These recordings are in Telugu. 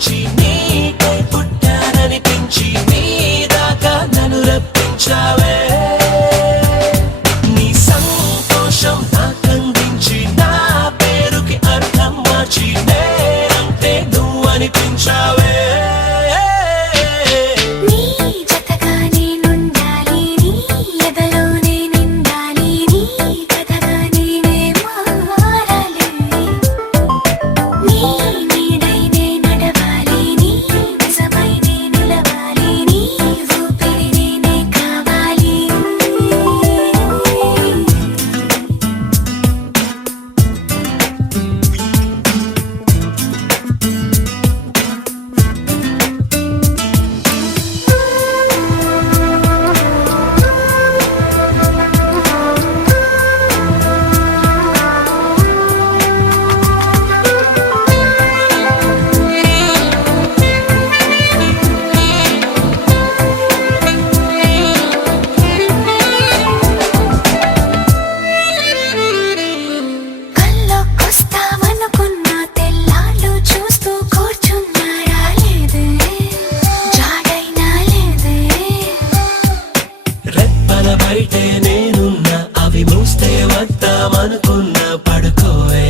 ఆలోచించి నీకై పుట్టాననిపించి నీ దాకా నన్ను రప్పించావే నీ సంతోషం నాకందించి నా పేరుకి అర్థం మార్చి నేనంటే నువ్వు అనిపించావే బయటే నేనున్నా అవి మూస్తే వద్దామనుకున్నా పడుకోవే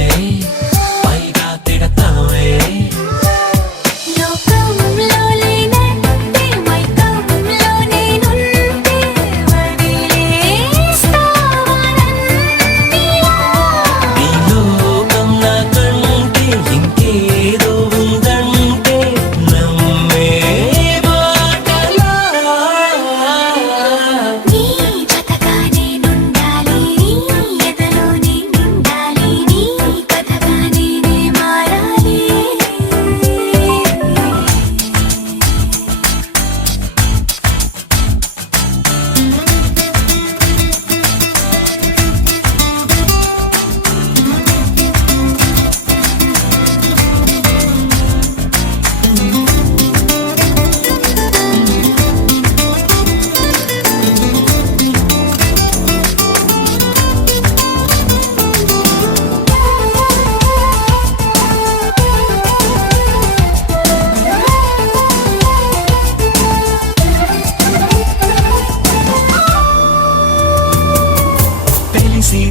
పైగా తిడతావే ఈ లోకం నాకంటే ఇంకేదో ఉందంటే నమ్మే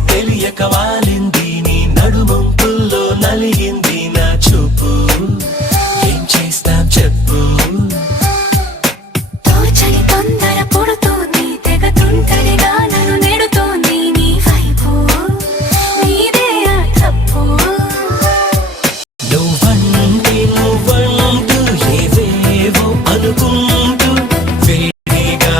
తెలియక వాలింది నీ నడుమంపుల్లో నలిగింది నా చూపు ఏం చేస్తాం చెప్పు తోచని తొందర పుడుతోంది తెగ తుంటరిగా నన్ను నెడుతోంది నీ వైపు నీదే ఆ తప్పు నువ్వంటూ ఏవేవో అనుకుంటూ వేడిగా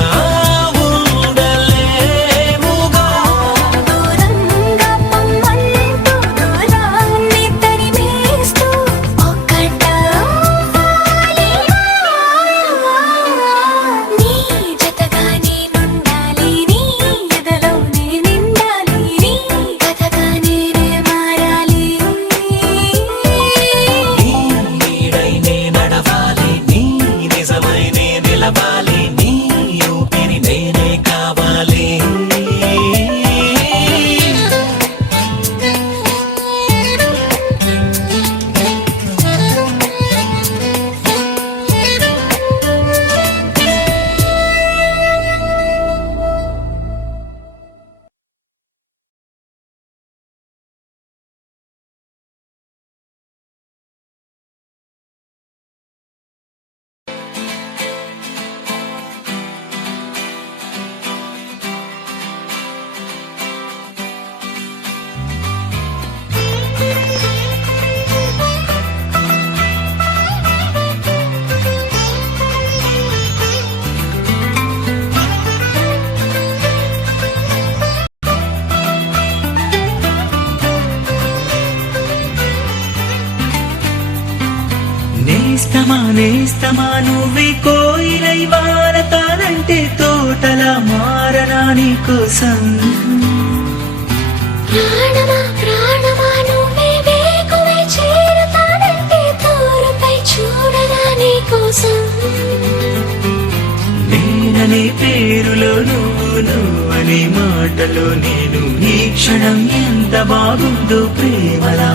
నేస్తమా నువ్వే కోయిలై వారతానంటే తోటలా మారనా నీ కోసం ప్రాణమా ప్రాణమా నువ్వే వేకువై చేరతానంటే తోరుపై చూడనా నీ కోసం నేననే పేరులో నువ్వనే మాటలో నేను ఈ క్షణం ఎంత బాగుందో ప్రేమలా